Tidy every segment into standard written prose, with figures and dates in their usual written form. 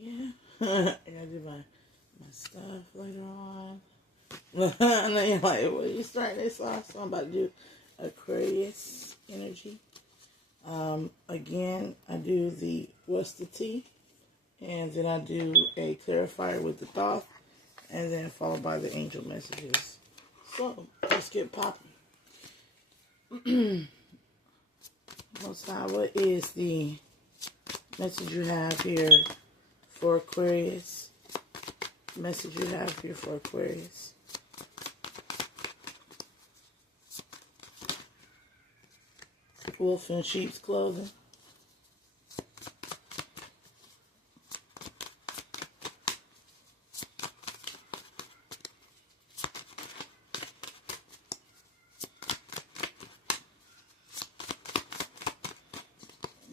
Yeah, I gotta do my stuff later on. And then you're like, what are you starting this off? So I'm about to do Aquarius energy. Again, I do the what's the tea, and then I do a clarifier with the thought, and then followed by the angel messages. So let's get popping. Most High, what is the message you have here for Aquarius? Message you have here for Aquarius. Wolf in sheep's clothing.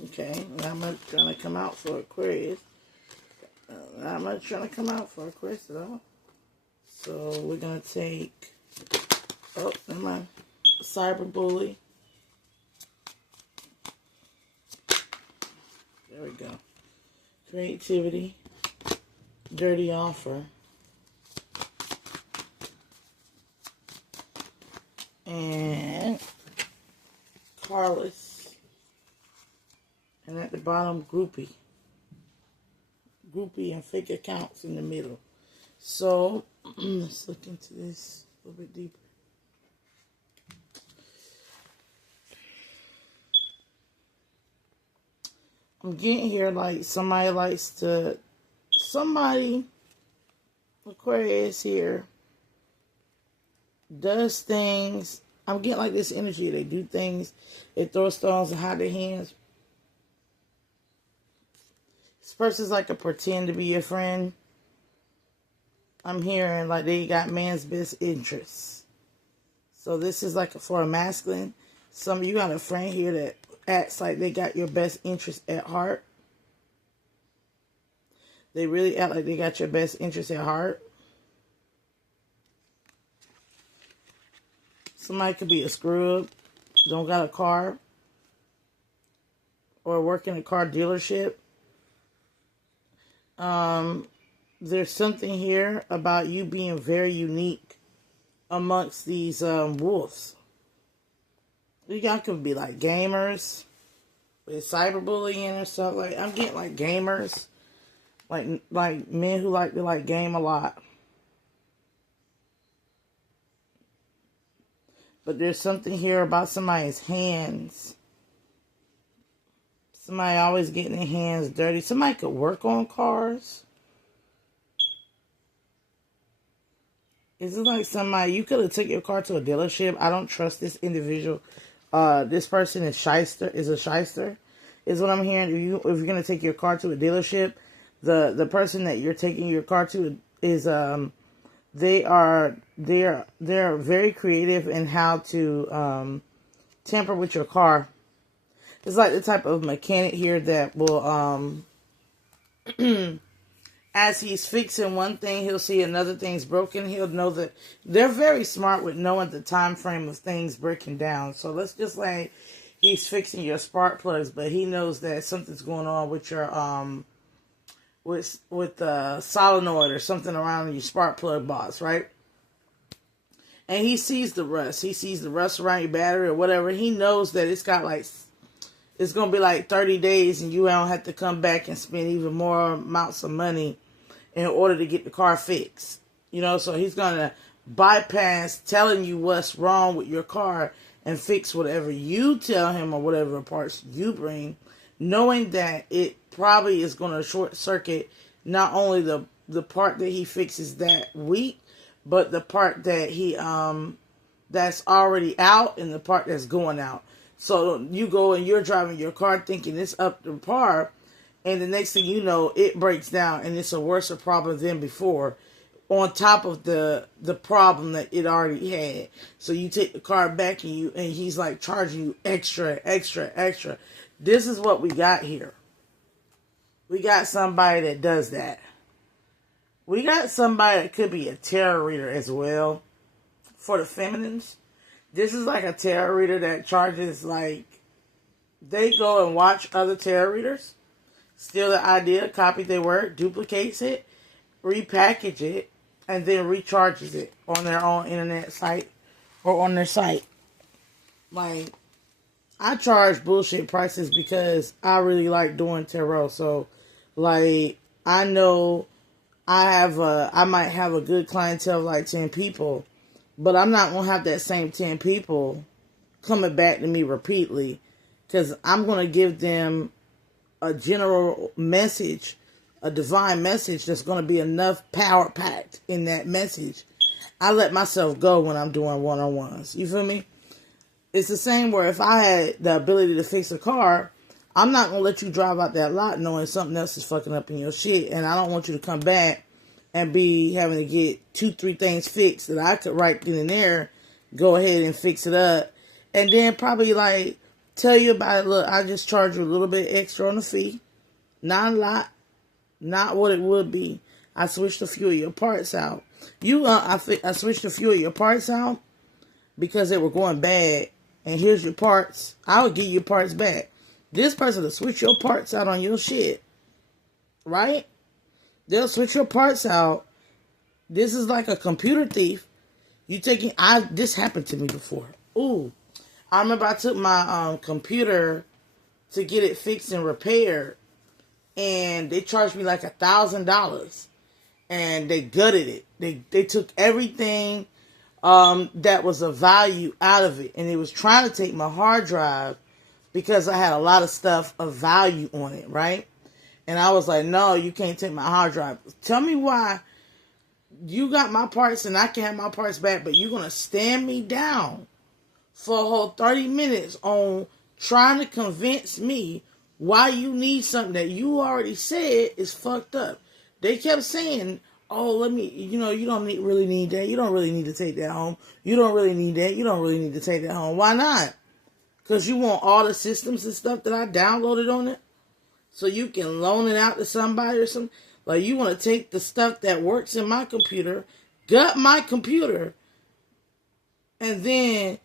Okay, not much trying to come out for Aquarius. Not much trying to come out for Aquarius at all. So we're going to take, oh, never mind, cyberbully. There we go. Creativity. Dirty offer. And Carlos. And at the bottom, groupie. Groupie and fake accounts in the middle. So, let's look into this a little bit deeper. I'm getting here like somebody, Aquarius here, does things. I'm getting like this energy. They do things. They throw stones and hide their hands. This person's like a pretend to be your friend. I'm hearing like they got man's best interests. So this is like for a masculine. Some of you got a friend here that acts like they got your best interest at heart. They really act like they got your best interest at heart. Somebody could be a screw-up, don't got a car, or work in a car dealership. There's something here about you being very unique amongst these men. You guys could be like gamers with cyberbullying or stuff. Like I'm getting like gamers, like men who like to game a lot. But there's something here about somebody's hands. Somebody always getting their hands dirty. Somebody could work on cars. Is it like somebody, you could have took your car to a dealership? I don't trust this individual. This person is a shyster, is what I'm hearing. If you're gonna take your car to a dealership, the person that you're taking your car to is they're very creative in how to tamper with your car. It's like the type of mechanic here that will as he's fixing one thing, he'll see another thing's broken. He'll know that they're very smart with knowing the time frame of things breaking down. So let's just say he's fixing your spark plugs, but he knows that something's going on with your with the solenoid or something around your spark plug box, right? And he sees the rust. He sees the rust around your battery or whatever. He knows that it's got it's going to be like 30 days and you don't have to come back and spend even more amounts of money in order to get the car fixed. So he's going to bypass telling you what's wrong with your car and fix whatever you tell him or whatever parts you bring, knowing that it probably is going to short circuit not only the part that he fixes that week, but the part that he that's already out and the part that's going out. So you go and you're driving your car thinking it's up to par, and the next thing you know, it breaks down and it's a worse problem than before, on top of the problem that it already had. So you take the car back and he's like charging you extra. This is what we got here. We got somebody that does that. We got somebody that could be a tarot reader as well for the feminines. This is like a tarot reader that charges they go and watch other tarot readers steal the idea, copy their work, duplicates it, repackage it, and then recharges it on their own internet site or on their site. Like, I charge bullshit prices because I really like doing tarot. So, like, I know I might have a good clientele of like 10 people, but I'm not going to have that same 10 people coming back to me repeatedly, because I'm going to give them a general message, a divine message that's going to be enough power packed in that message. I let myself go when I'm doing one-on-ones. You feel me? It's the same where if I had the ability to fix a car, I'm not going to let you drive out that lot knowing something else is fucking up in your shit. And I don't want you to come back and be having to get 2-3 things fixed that I could right then and there go ahead and fix it up. And then probably like tell you about it. Look, I just charge you a little bit extra on the fee. Not a lot. Not what it would be. I switched a few of your parts out. I switched a few of your parts out because they were going bad. And here's your parts. I would give you your parts back. This person will switch your parts out on your shit. Right? They'll switch your parts out. This is like a computer thief. This happened to me before. Ooh. I remember I took my computer to get it fixed and repaired, and they charged me like $1,000, and they gutted it. They took everything that was of value out of it, and it was trying to take my hard drive because I had a lot of stuff of value on it, right? And I was like, no, you can't take my hard drive. Tell me why you got my parts and I can have my parts back, but you're going to stand me down for a whole 30 minutes on trying to convince me why you need something that you already said is fucked up. They kept saying, oh, you don't really need that. You don't really need to take that home. You don't really need that. You don't really need to take that home. Why not? Because you want all the systems and stuff that I downloaded on it so you can loan it out to somebody or something. Like, you want to take the stuff that works in my computer, gut my computer, and then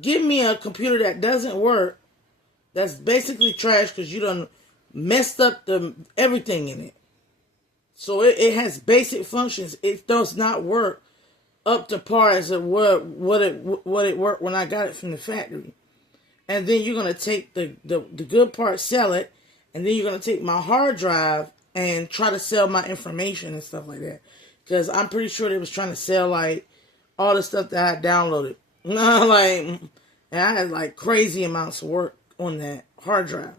give me a computer that doesn't work, that's basically trash because you done messed up everything in it. So it has basic functions. It does not work up to par as what it worked when I got it from the factory. And then you're gonna take the good part, sell it, and then you're gonna take my hard drive and try to sell my information and stuff like that. Because I'm pretty sure they was trying to sell like all the stuff that I downloaded. And I had like crazy amounts of work on that hard drive.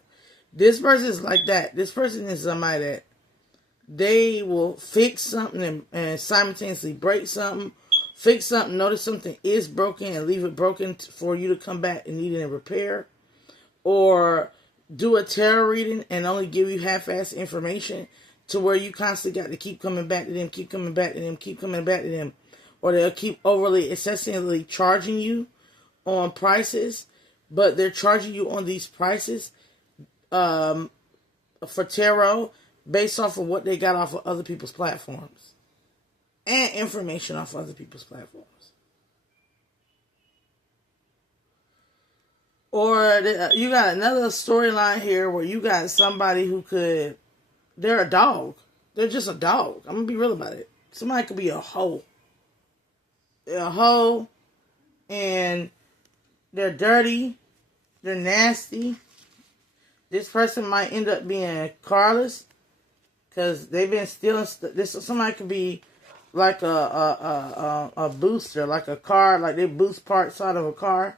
This person is like that. This person is somebody that they will fix something and simultaneously break something, fix something, notice something is broken and leave it broken for you to come back and need it in repair, or do a tarot reading and only give you half-assed information to where you constantly got to keep coming back to them, keep coming back to them, keep coming back to them, or they'll keep overly, excessively charging you on prices, but they're charging you on these prices for tarot based off of what they got off of other people's platforms and information off of other people's platforms. Or you got another storyline here where you got somebody who they're a dog. They're just a dog. I'm going to be real about it. Somebody could be a hoe. They're a hoe, and they're dirty. They're nasty. This person might end up being carless because they've been stealing. Somebody could be like a booster, like a car, like they boost parts out of a car.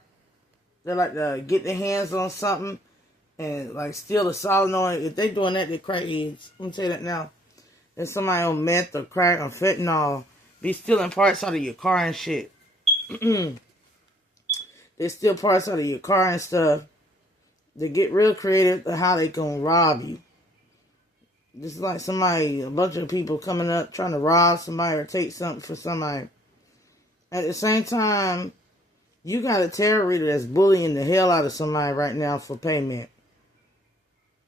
They like to get their hands on something and like steal the solenoid. If they doing that, they're crackheads. Let me tell you that now. If somebody on meth or crack or fentanyl be stealing parts out of your car and shit. They steal parts out of your car and stuff. They get real creative to how they gonna rob you. This is like a bunch of people coming up trying to rob somebody or take something for somebody. At the same time, you got a tarot reader that's bullying the hell out of somebody right now for payment.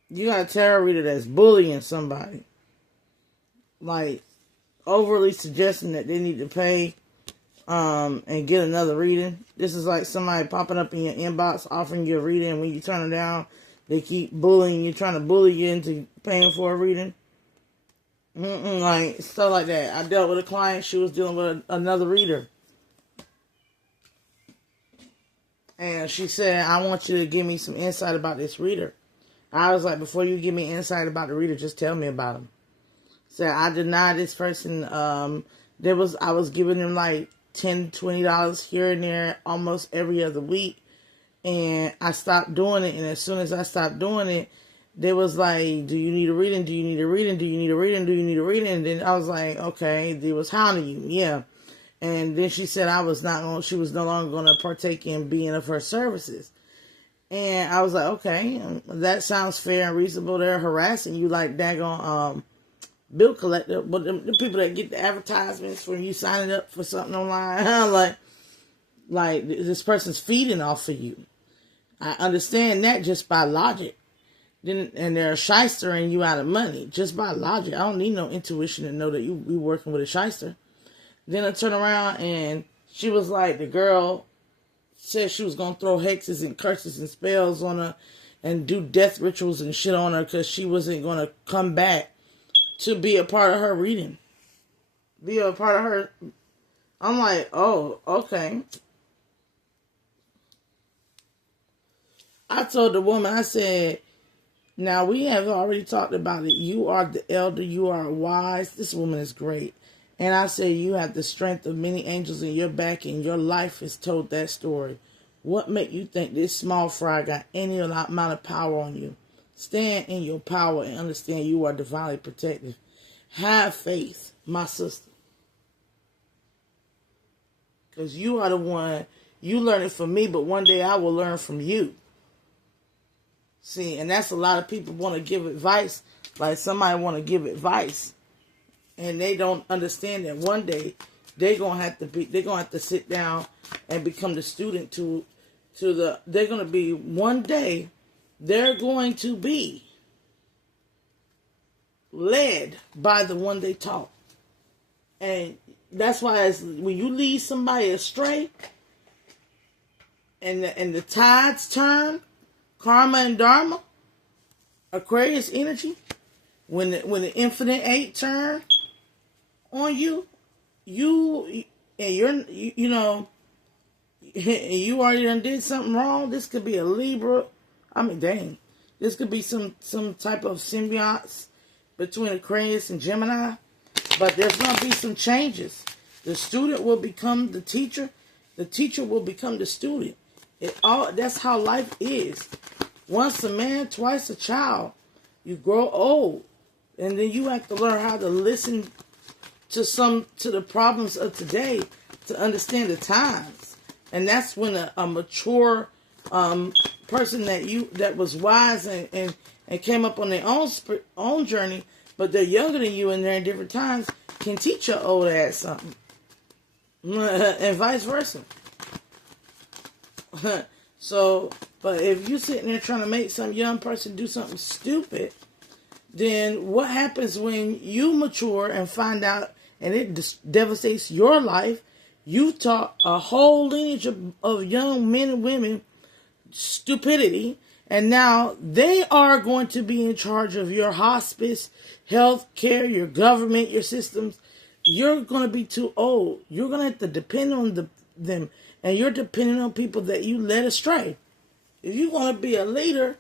You got a tarot reader that's bullying somebody. Like, overly suggesting that they need to pay and get another reading. This is like somebody popping up in your inbox offering you a reading, and when you turn it down, They keep bullying you, trying to bully you into paying for a reading. Like, stuff like that. I dealt with a client, she was dealing with another reader. And she said, I want you to give me some insight about this reader. I was like, before you give me insight about the reader, just tell me about him. Said, I denied this person. I was giving them like $10, $20 here and there almost every other week. And I stopped doing it. And as soon as I stopped doing it, they was like, do you need a reading? Do you need a reading? Do you need a reading? Do you need a reading? And then I was like, okay, they was hounding you. Yeah. And then she said she was no longer going to partake in being of her services. And I was like, okay, that sounds fair and reasonable. They're harassing you like daggone bill collector. But the people that get the advertisements for you signing up for something online, like this person's feeding off of you. I understand that just by logic. And they're shystering you out of money just by logic. I don't need no intuition to know that you working with a shyster. Then I turned around and she was like, the girl said she was going to throw hexes and curses and spells on her and do death rituals and shit on her because she wasn't going to come back to be a part of her reading. Be a part of her. I'm like, oh, okay. I told the woman, I said, now we have already talked about it. You are the elder. You are wise. This woman is great. And I say you have the strength of many angels in your back and your life has told that story. What make you think this small fry got any amount of power on you? Stand in your power and understand you are divinely protected. Have faith, my sister. Because you are the one, you learn it from me, but one day I will learn from you. See, and that's a lot of people want to give advice, like somebody want to give advice. And they don't understand that one day they're gonna have to sit down and become the student they're gonna be one day they're going to be led by the one they taught. And that's why when you lead somebody astray and the tides turn, karma and dharma, Aquarius energy, when the infinite 8 turn on you know, you already done did something wrong. This could be a Libra. I mean, dang. This could be some type of symbiote between Aquarius and Gemini. But there's going to be some changes. The student will become the teacher. The teacher will become the student. That's how life is. Once a man, twice a child. You grow old. And then you have to learn how to listen to the problems of today to understand the times. And that's when a mature person that was wise and came up on their own journey, but they're younger than you and they're in different times, can teach your old ass something. And vice versa. So, but if you sitting there trying to make some young person do something stupid, then what happens when you mature and find out and it devastates your life? You taught a whole lineage of young men and women stupidity, and now they are going to be in charge of your hospice, health care, your government, your systems. You're going to be too old. You're going to have to depend on them, and you're depending on people that you led astray. If you want to be a leader,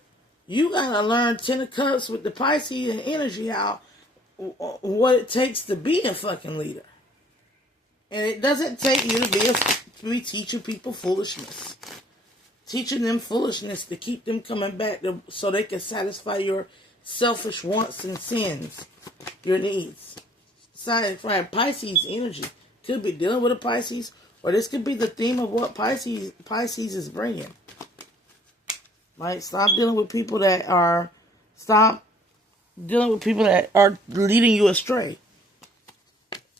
you got to learn 10 of Cups with the Pisces and energy, how what it takes to be a fucking leader. And it doesn't take you to be teaching people foolishness. Teaching them foolishness to keep them coming back so they can satisfy your selfish wants and sins, your needs. Satisfying Pisces energy. Could be dealing with a Pisces, or this could be the theme of what Pisces is bringing. Like, stop dealing with people that are leading you astray.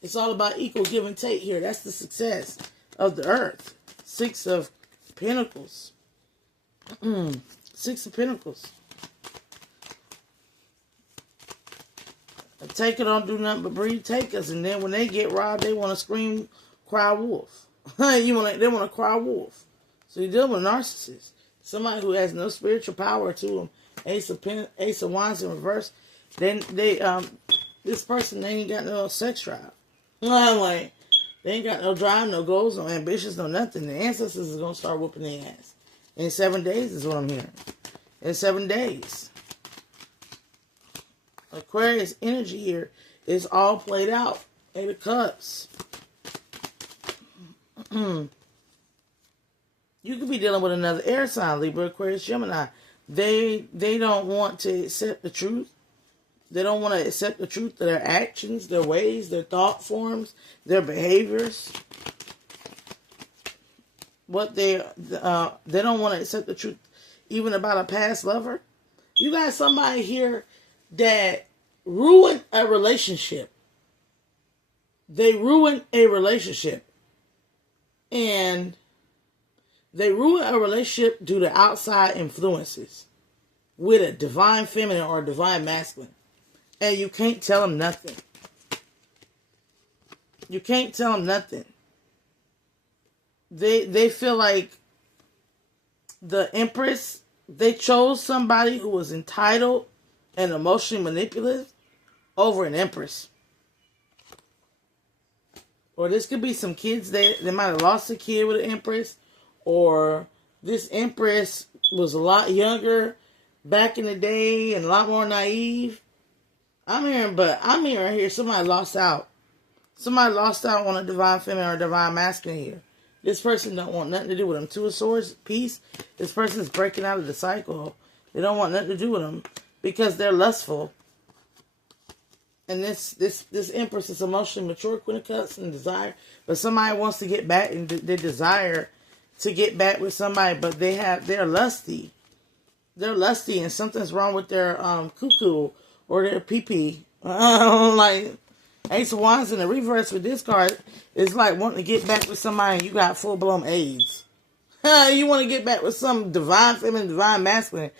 It's all about equal give and take here. That's the success of the earth. 6 of Pentacles. 6 of Pentacles. A taker don't do nothing but breed takers. And then when they get robbed, they want to scream, cry wolf. They want to cry wolf. So you're dealing with a narcissist. Somebody who has no spiritual power to them Ace of Wands in reverse. Then this person, they ain't got no sex drive. Like, they ain't got no drive, no goals, no ambitions, no nothing. The ancestors is gonna start whooping their ass in 7 days. Is what I'm hearing. In 7 days, Aquarius energy here is all played out. 8 of Cups. You could be dealing with another air sign, Libra, Aquarius, Gemini. They don't want to accept the truth. They don't want to accept the truth of their actions, their ways, their thought forms, their behaviors. They don't want to accept the truth even about a past lover. You got somebody here that ruined a relationship. They ruined a relationship. And they ruin a relationship due to outside influences with a divine feminine or a divine masculine. And you can't tell them nothing. You can't tell them nothing. They feel like the Empress, they chose somebody who was entitled and emotionally manipulative over an Empress. Or this could be some kids, they might have lost a kid with an Empress. Or this Empress was a lot younger back in the day and a lot more naive. I'm hearing here somebody lost out. Somebody lost out on a divine feminine or a divine masculine here. This person don't want nothing to do with them. 2 of Swords, peace. This person is breaking out of the cycle. They don't want nothing to do with them because they're lustful. And this Empress is emotionally mature, Queen of Cups, and desire. But somebody wants to get back, and they desire to get back with somebody, but they're lusty. They're lusty, and something's wrong with their cuckoo or their pee-pee. Like, Ace of Wands in the reverse with this card is like wanting to get back with somebody and you got full-blown AIDS. You want to get back with some divine feminine, divine masculine,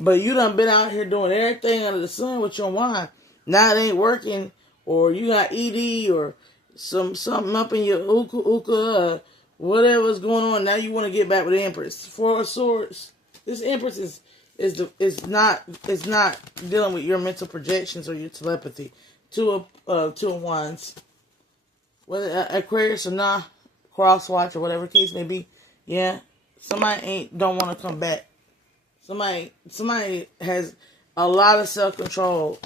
but you done been out here doing everything under the sun with your wine. Now it ain't working, or you got ED, or something up in your uka, whatever's going on. Now you want to get back with the Empress. 4 of Swords. This Empress is not dealing with your mental projections or your telepathy. 2 of Wands. Whether Aquarius or not, crosswatch or whatever the case may be. Yeah, somebody don't want to come back. Somebody has a lot of self-control.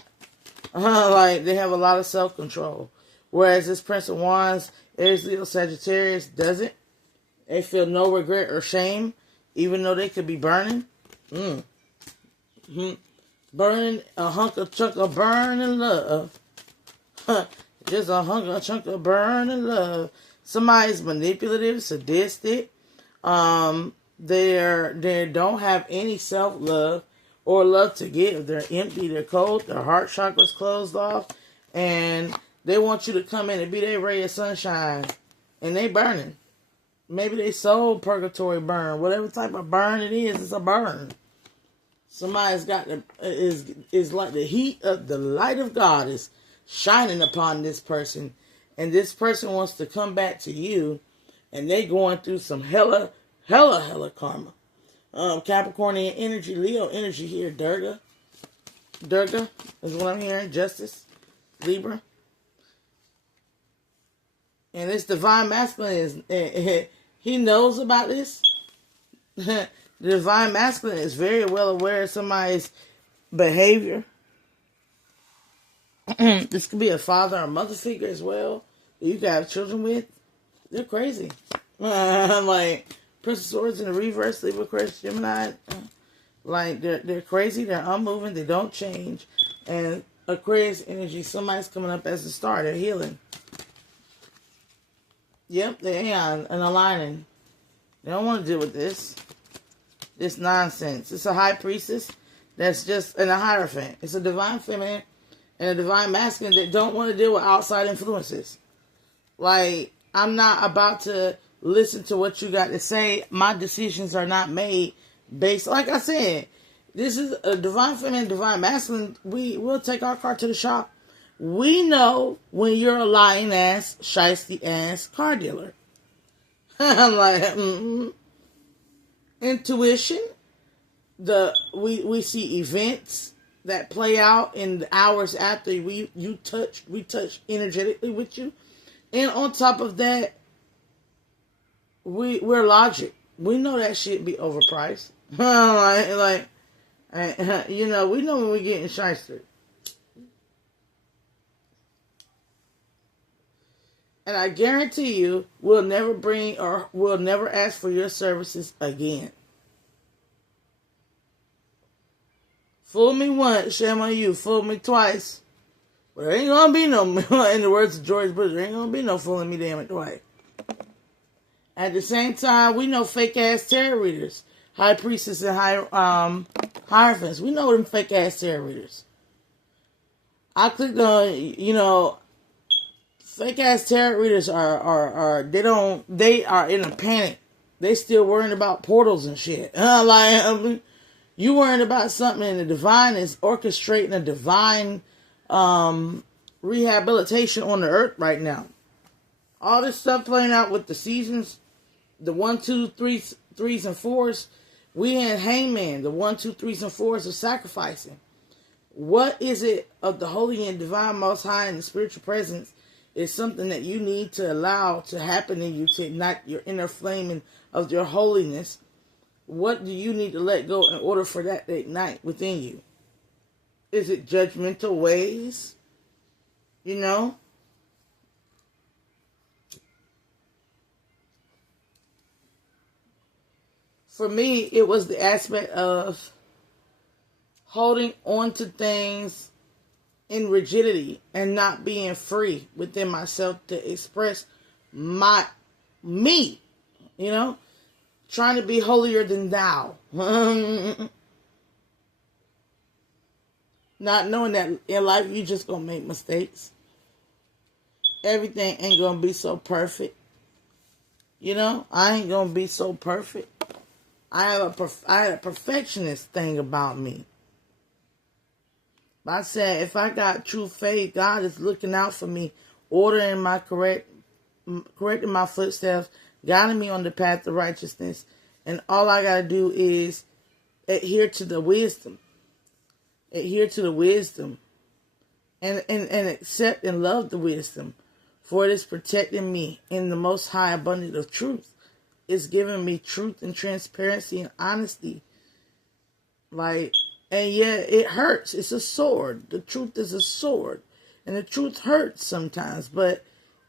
Like, they have a lot of self-control. Whereas this Prince of Wands, Aries, Leo, Sagittarius, doesn't. They feel no regret or shame, even though they could be burning. Burning a chunk of burning love. Just a chunk of burning love. Somebody's manipulative, sadistic. They don't have any self-love or love to give. They're empty, they're cold, their heart chakra's closed off, and they want you to come in and be their ray of sunshine, and they burning. Maybe they soul purgatory burn. Whatever type of burn it is, it's a burn. Somebody's got is like the heat of the light of God is shining upon this person, and this person wants to come back to you, and they going through some hella karma. Capricornian energy, Leo energy here, Durga is what I'm hearing, Justice, Libra. And this divine masculine is, he knows about this. The divine masculine is very well aware of somebody's behavior. This could be a father or mother figure as well that you can have children with. They're crazy. Like, Prince of Swords in the reverse, Libra, Aquarius, Gemini. Like, they're crazy, they're unmoving, they don't change. And Aquarius energy, somebody's coming up as a star, they're healing. Yep, they are and aligning. They don't want to deal with this nonsense. It's a high priestess that's just a hierophant. It's a divine feminine and a divine masculine that don't want to deal with outside influences. Like, I'm not about to listen to what you got to say. My decisions are not made based, like I said, this is a divine feminine, divine masculine. We'll take our car to the shop. We know when you're a lying ass, shiesty ass car dealer. I'm like, intuition. we see events that play out in the hours after we touch energetically with you, and on top of that, we're logic. We know that shit be overpriced. You know, we know when we're getting shystered. And I guarantee you, we'll never ask for your services again. Fool me once, shame on you. Fool me twice. But there ain't gonna be no, in the words of George Bush, there ain't gonna be no fooling me damn it twice. At the same time, we know fake ass tarot readers, high priestess and hierophants. We know them fake ass tarot readers. I clicked on, you know, fake ass tarot readers they are in a panic. They still worrying about portals and shit. You worrying about something, and the divine is orchestrating a divine rehabilitation on the earth right now. All this stuff playing out with the seasons, the 1, 2, 3s, and 4s. We in Hangman, the 1, 2, 3s, and 4s of sacrificing. What is it of the holy and divine most high and the spiritual presence is something that you need to allow to happen in you to ignite your inner flame of your holiness. What do you need to let go in order for that to ignite within you? Is it judgmental ways? You know? For me, it was the aspect of holding on to things in rigidity and not being free within myself to express me, you know? Trying to be holier than thou. Not knowing that in life you just gonna make mistakes. Everything ain't gonna be so perfect. You know, I ain't gonna be so perfect. I had a perfectionist thing about me. But I said, if I got true faith, God is looking out for me, ordering my correcting my footsteps, guiding me on the path of righteousness. And all I got to do is adhere to the wisdom. Adhere to the wisdom. And accept and love the wisdom. For it is protecting me in the most high abundance of truth. It's giving me truth and transparency and honesty. And yeah, it hurts. It's a sword. The truth is a sword. And the truth hurts sometimes, but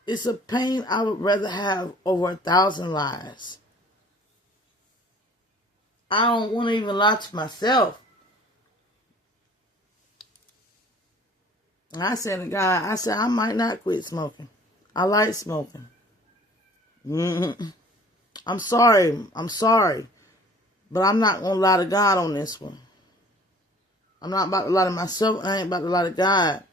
it's a pain I would rather have over 1,000 lies. I don't want to even lie to myself. And I said to God, I might not quit smoking. I like smoking. I'm sorry. But I'm not going to lie to God on this one. I'm not about to lie to myself. I ain't about to lie to God.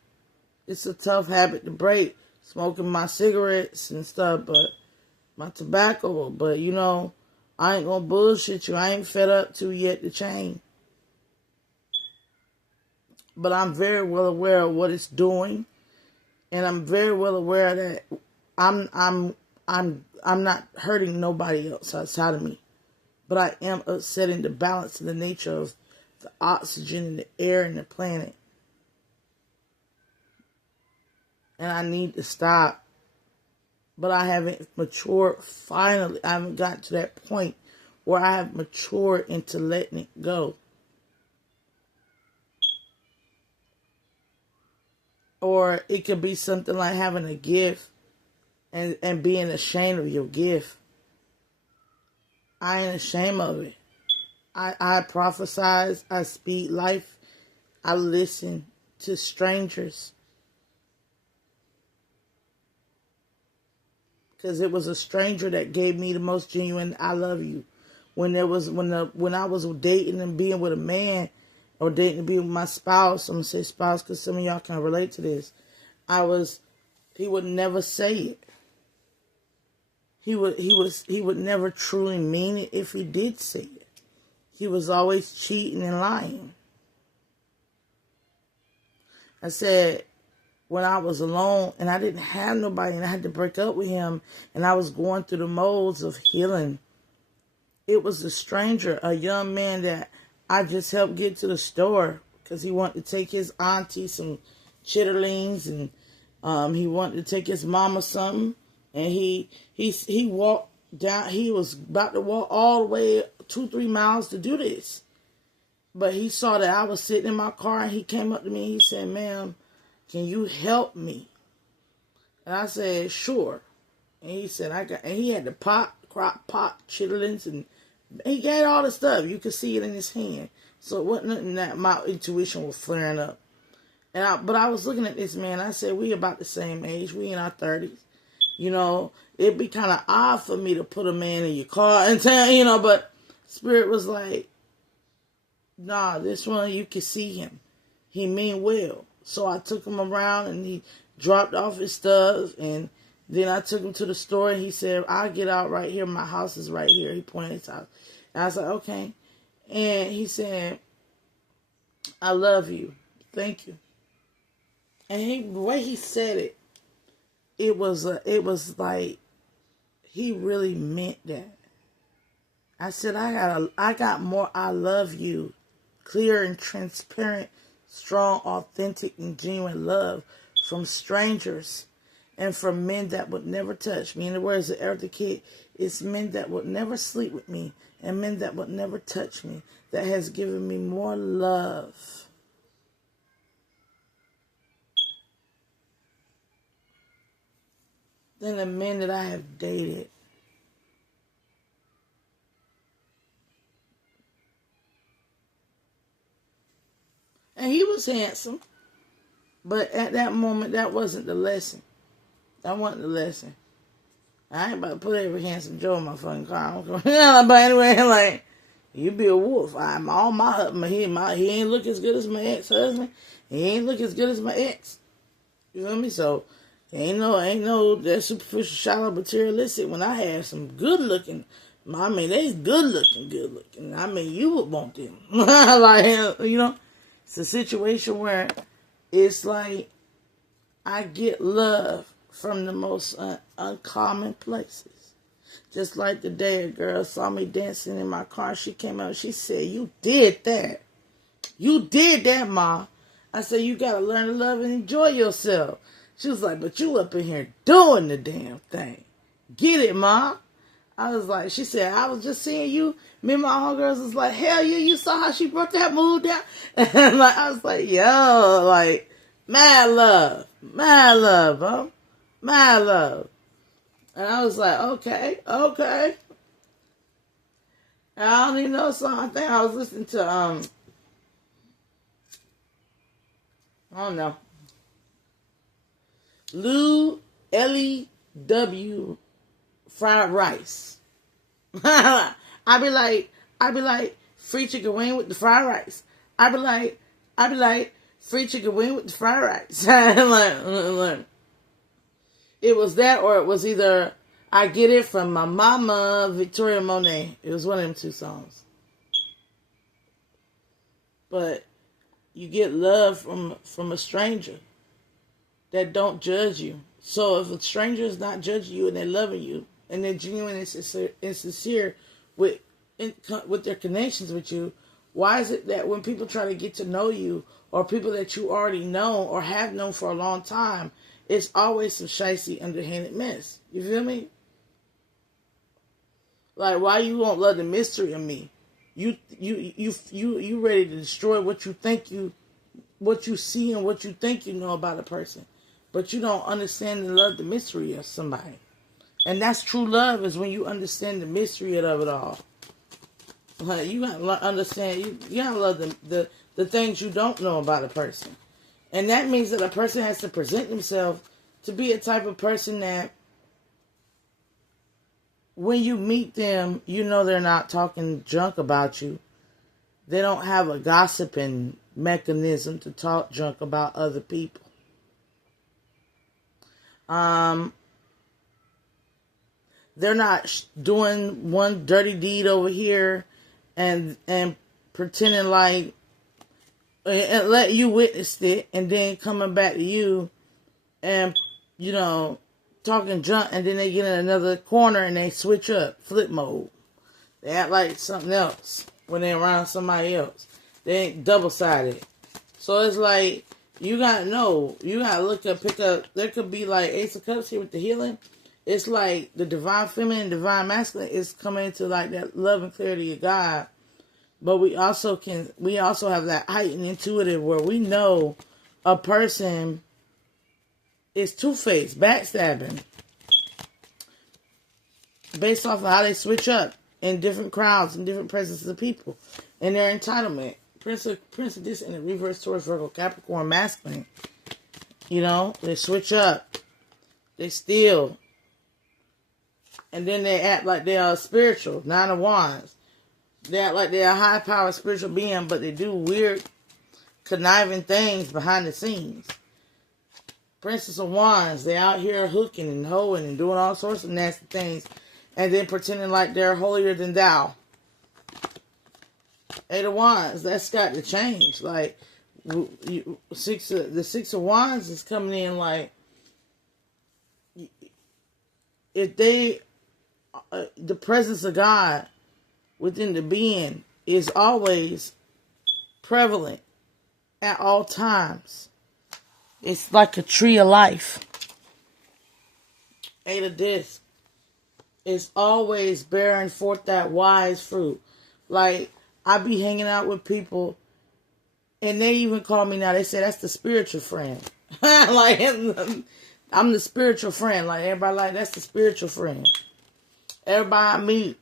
It's a tough habit to break. Smoking my cigarettes and stuff, but my tobacco. But, you know, I ain't going to bullshit you. I ain't fed up to yet to change. But I'm very well aware of what it's doing. And I'm very well aware that I'm not hurting nobody else outside of me. But I am upsetting the balance and the nature of the oxygen and the air and the planet. And I need to stop. But I haven't matured finally. I haven't gotten to that point where I have matured into letting it go. Or it could be something like having a gift and being ashamed of your gift. I ain't ashamed of it. I prophesize, I speak life, I listen to strangers. Because it was a stranger that gave me the most genuine I love you. When I was dating and being with a man, or dating and being with my spouse, I'm gonna say spouse because some of y'all can relate to this. He would never say it. He would never truly mean it if he did say it. He was always cheating and lying. I said, when I was alone and I didn't have nobody and I had to break up with him and I was going through the modes of healing, it was a stranger, a young man that I just helped get to the store because he wanted to take his auntie some chitterlings, and he wanted to take his mama something, and he walked down. He was about to walk all the way 2-3 miles to do this, but he saw that I was sitting in my car, and he came up to me and he said, "Ma'am, can you help me?" And I said, "Sure." And he said, and he had the crock pot chitterlings, and he got all the stuff. You could see it in his hand. So it wasn't nothing that my intuition was flaring up. But I was looking at this man. I said, we about the same age. We in our 30s. You know, it'd be kind of odd for me to put a man in your car and tell, you know, but Spirit was like, nah, this one, you can see him. He mean well. So I took him around, and he dropped off his stuff, and then I took him to the store, and he said, I'll get out right here. My house is right here. He pointed his house. And I was like, okay. And he said, I love you. Thank you. And the way he said it, it was like he really meant that. I said, I got more I love you, clear and transparent, strong, authentic, and genuine love from strangers and from men that would never touch me. In the words of Eartha Kitt, it's men that would never sleep with me and men that would never touch me that has given me more love than the men that I have dated. And he was handsome, but at that moment, that wasn't the lesson. That wasn't the lesson. I ain't about to put every handsome Joe in my fucking car. But anyway, like, you be a wolf. I'm all my husband. He ain't look as good as my ex-husband. He ain't look as good as my ex. You feel me? So, ain't no that superficial, shallow, materialistic when I have some good looking. I mean, they good looking. I mean, you would want them. Like, you know, it's a situation where it's like I get love from the most uncommon places. Just like the day a girl saw me dancing in my car, she came out, she said, "You did that. You did that, Ma." I said, "You got to learn to love and enjoy yourself." She was like, "But you up in here doing the damn thing. Get it, Ma." I was like, she said, "I was just seeing you." Me and my homegirls was like, "Hell yeah, you saw how she broke that move down?" And like, I was like, yo, like, mad love, bro. Mad love. And I was like, okay. And I don't even know a song. I think I was listening to, I don't know. L-E-W fried rice. I be like, free chicken wing with the fried rice. I be like, free chicken wing with the fried rice. like, it was that, or it was either I Get It from my mama, Victoria Monet. It was one of them two songs. But you get love from a stranger that don't judge you. So if a stranger is not judging you and they're loving you and they're genuine and sincere with their connections with you, why is it that when people try to get to know you, or people that you already know or have known for a long time, it's always some shicey, underhanded mess? You feel me? Like, why you won't love the mystery of me? You ready to destroy what you see and what you think you know about a person, but you don't understand and love the mystery of somebody. And that's true love, is when you understand the mystery of it all. Like, you gotta understand. You gotta love the things you don't know about a person. And that means that a person has to present themselves to be a type of person that when you meet them, you know they're not talking junk about you. They don't have a gossiping mechanism to talk junk about other people. They're not doing one dirty deed over here and pretending like, and let you witness it, and then coming back to you and, you know, talking junk, and then they get in another corner and they switch up, flip mode. They act like something else. when they're around somebody else. They ain't double-sided. So it's like, you gotta know. You gotta look up, pick up. There could be like Ace of Cups here with the healing. It's like the divine feminine, divine masculine is coming into like that love and clarity of God. But we also have that heightened intuitive where we know a person is two-faced, backstabbing, based off of how they switch up in different crowds and different presences of people, and their entitlement. Prince of this in the reverse Taurus, Virgo, Capricorn, masculine. You know, they switch up, they steal. And then they act like they are spiritual. Nine of Wands. They act like they're a high-powered spiritual being, but they do weird, conniving things behind the scenes. Princess of Wands. They out here hooking and hoeing and doing all sorts of nasty things. And then pretending like they're holier than thou. Eight of Wands. That's got to change. Like, the Six of Wands is coming in like, if they... the presence of God within the being is always prevalent at all times. It's like a tree of life. Eight of Discs. It's always bearing forth that wise fruit. Like, I be hanging out with people, and they even call me now, they say that's the spiritual friend. Like, I'm the spiritual friend. Like, everybody like, that's the spiritual friend. Everybody I meet,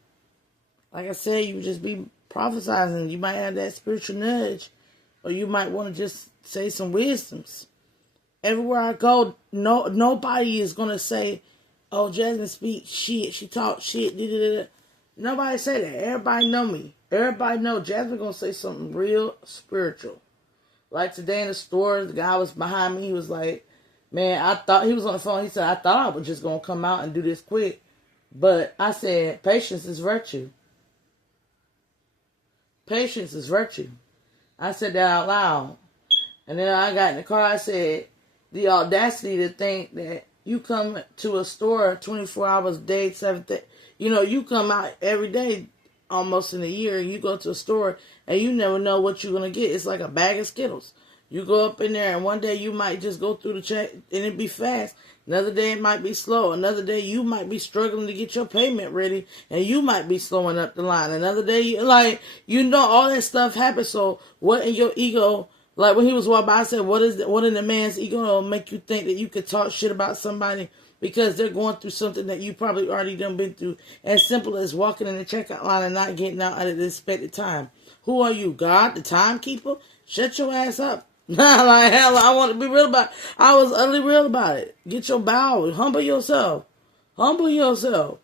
like I said, you just be prophesizing. You might have that spiritual nudge, or you might want to just say some wisdoms. Everywhere I go, nobody is going to say, oh, Jasmine speaks shit. She talks shit. Nobody say that. Everybody know me. Everybody know Jasmine going to say something real spiritual. Like today in the store, the guy was behind me. He was like, man, I thought, he was on the phone. He said, I thought I was just going to come out and do this quick. But I said, patience is virtue. Patience is virtue. I said that out loud. And then I got in the car, I said, the audacity to think that you come to a store 24 hours a day, 7 days. You know, you come out every day almost in a year, and you go to a store, and you never know what you're going to get. It's like a bag of Skittles. You go up in there, and one day you might just go through the check, and it be fast. Another day it might be slow. Another day you might be struggling to get your payment ready, and you might be slowing up the line. Another day, all that stuff happens. So what in your ego, like when he was walking by, I said, what in the man's ego will make you think that you could talk shit about somebody because they're going through something that you probably already done been through? As simple as walking in the checkout line and not getting out at the expected time. Who are you, God, the timekeeper? Shut your ass up. Like, hell, I want to be real about it. I was utterly real about it. Get your bow. Humble yourself. Humble yourself.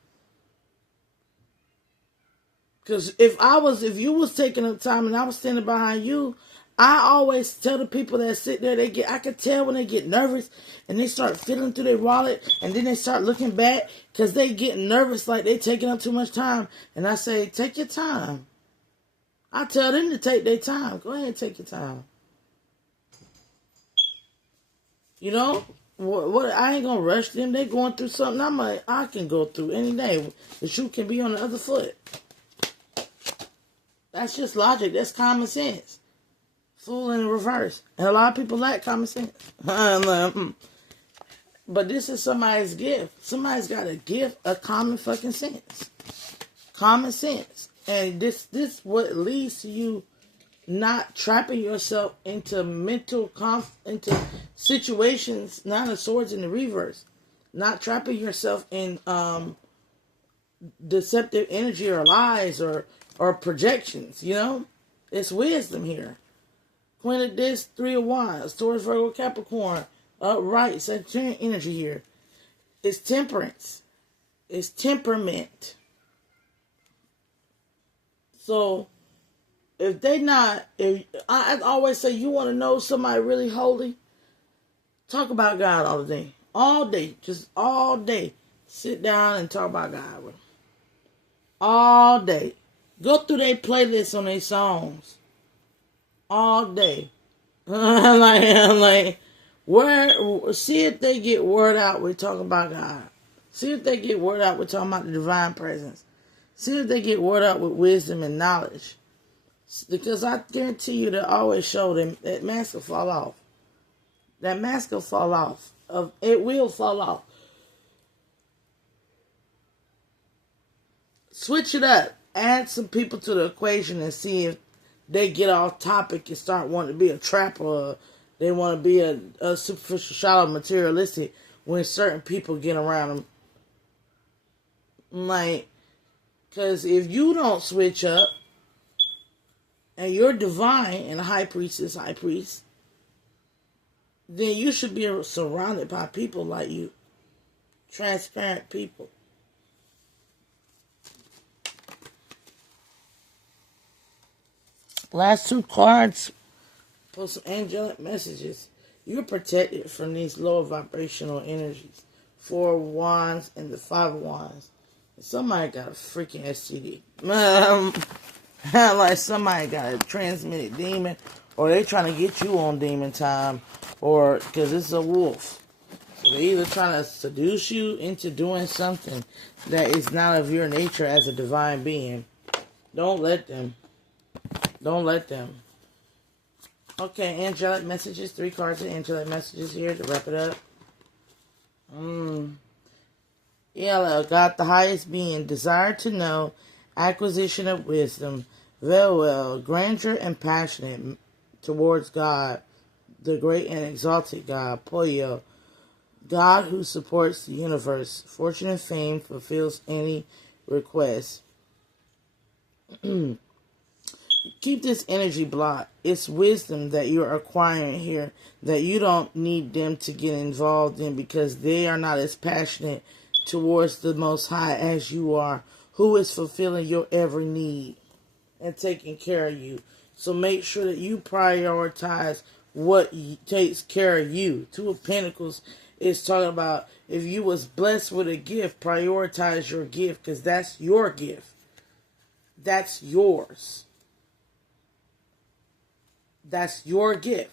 Because if you was taking up time and I was standing behind you, I always tell the people that sit there, I could tell when they get nervous and they start fiddling through their wallet and then they start looking back because they get nervous like they taking up too much time. And I say, take your time. I tell them to take their time. Go ahead and take your time. You know, what? I ain't gonna rush them. They going through something I can go through any day. The shoe can be on the other foot. That's just logic. That's common sense. Fool in reverse. And a lot of people lack common sense. But this is somebody's gift. Somebody's got a gift of common fucking sense. Common sense. And this what leads to you not trapping yourself into into situations, Nine of Swords in the reverse. Not trapping yourself in deceptive energy or lies or projections, you know? It's wisdom here. Queen of Discs, Three of Wands, Taurus, Virgo, Capricorn, upright, Sagittarian energy here. It's temperance. It's temperament. So, if I always say, you want to know somebody really holy, talk about God all day. All day. Just all day. Sit down and talk about God with them. All day. Go through their playlists on their songs. All day. See if they get word out with talking about God. See if they get word out with talking about the divine presence. See if they get word out with wisdom and knowledge. Because I guarantee you, they always show them that mask will fall off. That mask will fall off. It will fall off. Switch it up. Add some people to the equation and see if they get off topic and start wanting to be a trapper, or they want to be a superficial, shallow, materialistic when certain people get around them. Like, because if you don't switch up, and you're divine and a high priest is high priest, then you should be surrounded by people like you. Transparent people. Last two cards, put some angelic messages. You're protected from these lower vibrational energies. 4 of Wands and the 5 of Wands. Somebody got a freaking STD. Like somebody got a transmitted demon, or they trying to get you on demon time, or because it's a wolf. So they're either trying to seduce you into doing something that is not of your nature as a divine being. Don't let them. Don't let them. Okay, angelic messages. 3 cards of angelic messages here to wrap it up. Yeah, God, the highest being, desire to know, acquisition of wisdom, well, grandeur and passionate towards God, the great and exalted God, Poyo, God who supports the universe, fortune and fame, fulfills any request. Keep this energy blocked. It's wisdom that you're acquiring here that you don't need them to get involved in, because they are not as passionate towards the Most High as you are, who is fulfilling your every need and taking care of you. So make sure that you prioritize what takes care of you. 2 of Pentacles is talking about if you was blessed with a gift, prioritize your gift, because that's your gift. That's yours. That's your gift.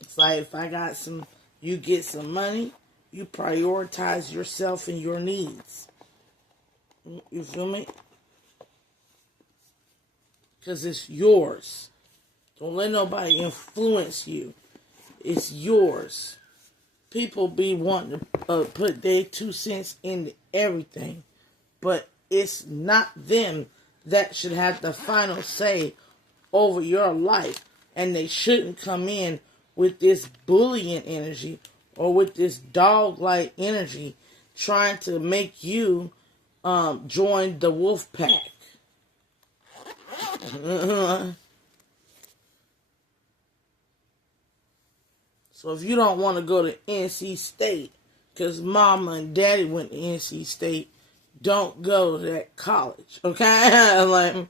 It's like if I got some, you get some money, you prioritize yourself and your needs. You feel me? Because it's yours. Don't let nobody influence you. It's yours. People be wanting to put their 2 cents into everything, but it's not them that should have the final say over your life, and they shouldn't come in with this bullying energy or with this dog-like energy trying to make you join the wolf pack. So if you don't want to go to NC State because mama and daddy went to NC State, don't go to that college, okay? Like,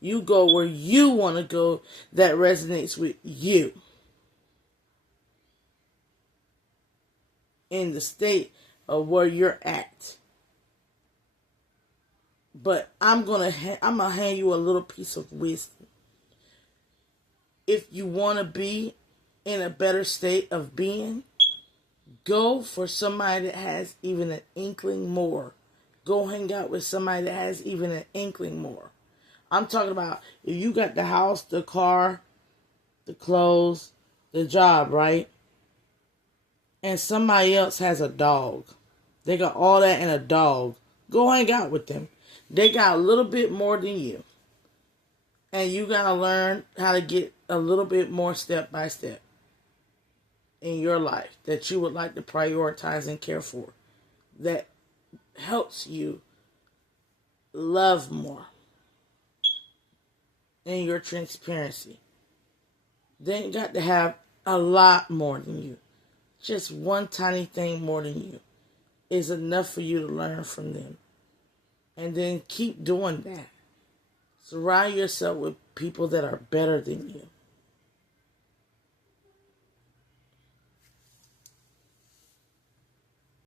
you go where you want to go that resonates with you. In the state of where you're at. But I'm gonna hand you a little piece of wisdom. If you want to be in a better state of being, go for somebody that has even an inkling more. Go hang out with somebody that has even an inkling more. I'm talking about if you got the house, the car, the clothes, the job, right? And somebody else has a dog. They got all that and a dog. Go hang out with them. They got a little bit more than you. And you got to learn how to get a little bit more step by step in your life that you would like to prioritize and care for. That helps you love more in your transparency. They ain't got to have a lot more than you. Just one tiny thing more than you is enough for you to learn from them. And then keep doing that. Surround yourself with people that are better than you.